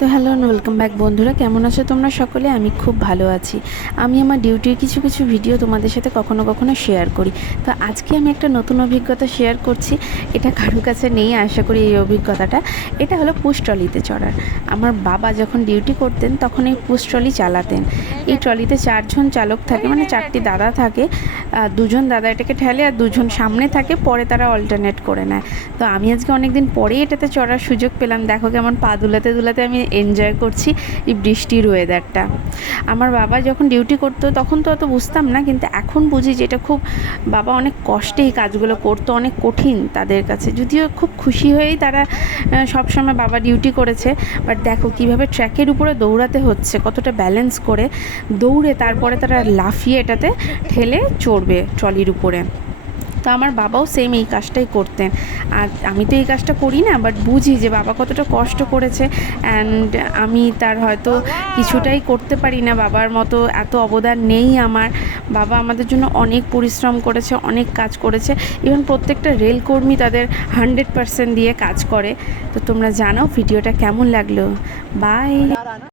তো hello welcome back বন্ধুরা, কেমন আছো তোমরা সকলে? আমি খুব ভালো আছি। আমি আমার ডিউটির কিছু কিছু ভিডিও তোমাদের সাথে কখনো কখনো শেয়ার করি। তো আজকে আমি একটা নতুন অভিজ্ঞতা শেয়ার করছি। এটা কারোর কাছে নেই আশা করি এই অভিজ্ঞতাটা। এটা হলো পুশ ট্রলিতে চড়ার। আমার বাবা যখন ডিউটি করতেন তখন এই পুশ ট্রলি চালাতেন। এই ট্রলিতে 4 জন চালক থাকে, মানে 4টি দাদা থাকে। 2 জন দাদা এটাকে ঠেলে আর 2 জন সামনে থাকে, পরে তারা অল্টারনেট করে নেয়। তো আমি আজকে অনেক দিন পরেই এটাতে চড়ার সুযোগ পেলাম। দেখো কেমন পা দুলাতে দুলাতে আমি এনজয় করছি এই বৃষ্টির ওয়েদারটা। আমার বাবা যখন ডিউটি করতো তখন তো অত বুঝতাম না, কিন্তু এখন বুঝি যে এটা খুব, বাবা অনেক কষ্টে এই কাজগুলো করতো, অনেক কঠিন তাদের কাছে। যদিও খুব খুশি হয়েই তারা সবসময় বাবা ডিউটি করেছে। বাট দেখো কীভাবে ট্র্যাকের উপরে দৌড়াতে হচ্ছে, কতটা ব্যালেন্স করে দৌড়ে তারপরে তারা লাফিয়ে এটাতে ঠেলে চড়বে ট্রলির উপরে। তো আমার বাবাও সেম এই কাজটাই করতেন। আর আমি তো এই কাজটা করি না, বাট বুঝি যে বাবা কতটা কষ্ট করেছে। অ্যান্ড আমি তার হয়তো কিছুটাই করতে পারি না, বাবার মতো এত অবদান নেই আমার। বাবা আমাদের জন্য অনেক পরিশ্রম করেছে, অনেক কাজ করেছে। ইভেন প্রত্যেকটা রেলকর্মী তাদের 100% দিয়ে কাজ করে। তো তোমরা জানাও ভিডিওটা কেমন লাগলো। বাই।